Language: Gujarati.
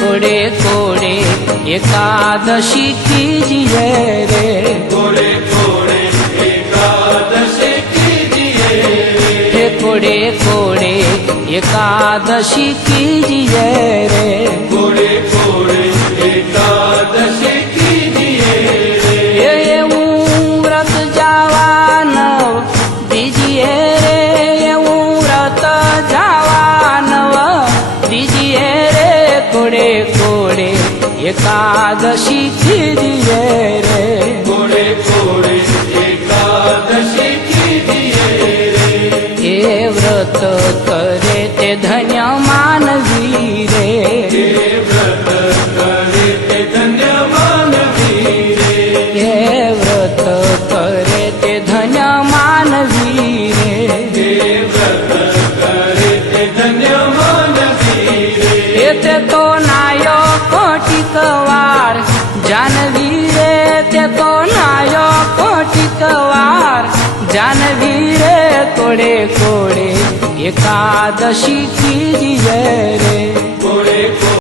કોડે કોડે એકાદશી કીજીએ રે. કોડે કોડે એકાદશી કીજીએ કોડે કોડે એકાદશી કીજીએ કોડે કોડે એકાદશી કીજીએ રે. કોડે કોડે એકાદશી કીજીએ એ વ્રત કરે તે ધન્ય રે તે તો નાયો કોટિક વાર જાનવી રે કોડે કોડે એકાદશી કોડે